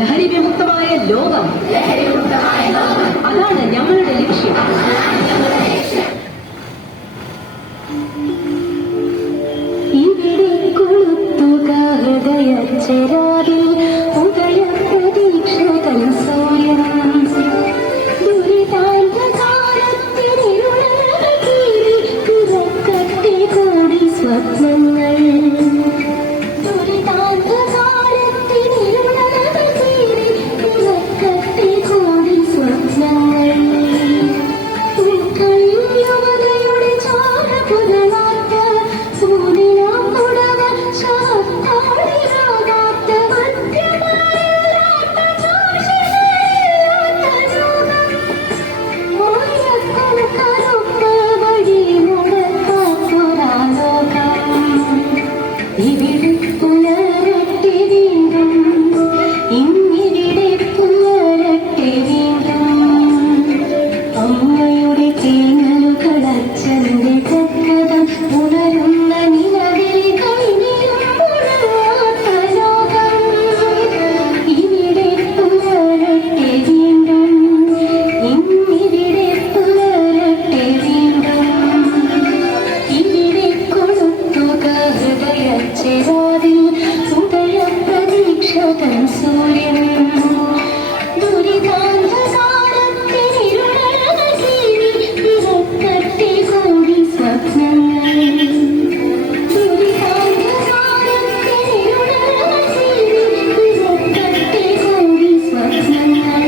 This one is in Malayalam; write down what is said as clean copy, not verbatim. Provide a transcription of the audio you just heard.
ലഹരി വിമുക്തമായ ലോകം, അതാണ് ഞങ്ങളുടെ ലക്ഷ്യം. ഇവിടെ കൊളുത്തുക ഹൃദയച്ചരാതിൽ ഉദയ പ്രതീക്ഷകൾ സൂര്യൻ. ദുരിതാന്തകാലത്തിനിരുളകൾ കീറി തുറക്കട്ടെ കോടി സ്വപ്നങ്ങൾ. ദുരിതാന്തകാലത്തിനിരുളകൾ കീറി തുറക്കട്ടെ കോടി സ്വപ്നങ്ങൾ. യുവതയുടെ ചാര പുതളാത്ത സൂര്യനാം തുടവ ശാസ്താടിയാകാത്ത മധ്യമായില്ലാത്ത ചാർച്ചയില്ലാത്ത ലോകം. ആയിരക്കണക്കനൊപ്പ വഴി മുടക്കാത്തൊരാ ലോകം. ഇവിടെ പുലരട്ടെ വീണ്ടും, ഇന്നിവിടെ പുലരട്ടെ വീണ്ടും. അമ്മയുടെ തേങ്ങലുകൾ അച്ഛന്റെ കഥകം ഉണരുന്ന നിലവിൽ കൈനിയും ഉണരാത്ത ലോകം. ഇവിടെ പുലരട്ടെ വീണ്ടും, ഇന്നിവിടെ പുലരട്ടെ വീണ്ടും. ഇവിടെ കൊളുത്തുക ഹൃദയച്ചരാതിൽ ഉദയ പ്രതീക്ഷകൾ സൂര്യൻ. ദുരിതാന്തകാലത്തിനിരുളകൾ കീറി തുറക്കട്ടെ കോടി സ്വപ്നങ്ങൾ. ദുരിതാന്തകാലത്തിനിരുളകൾ കീറി തുറക്കട്ടെ കോടി സ്വപ്നങ്ങൾ.